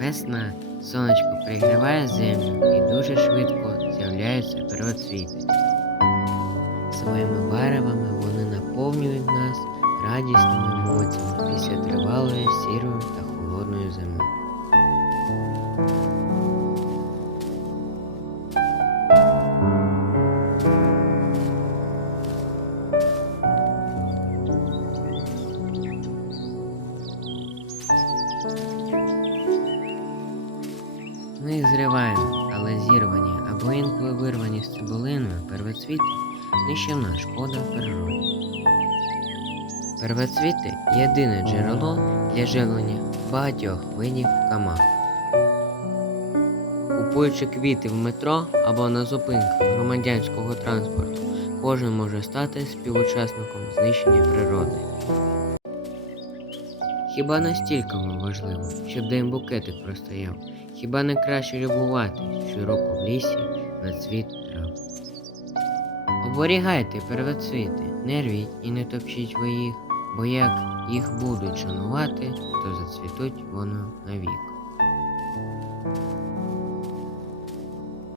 Весна. Сонечко пригріває землю і дуже швидко з'являються первоцвіти. Своїми варевами вони наповнюють нас радісними емоціями після тривалої сірої та Ми їх зриваємо, але зірвані або інколи вирвані з цибулиною первоцвіти нищівна шкода природі. Первоцвіти єдине джерело для живлення багатьох видів камах. Купуючи квіти в метро або на зупинках громадянського транспорту, кожен може стати співучасником знищення природи. Хіба настільки вам важливо, щоб день букетик простояв? Хіба не краще любувати щороку в лісі на цвіт трав? Оберігайте первоцвіти, не рвіть і не топчіть ви їх, бо як їх будуть шанувати, то зацвітуть воно навік.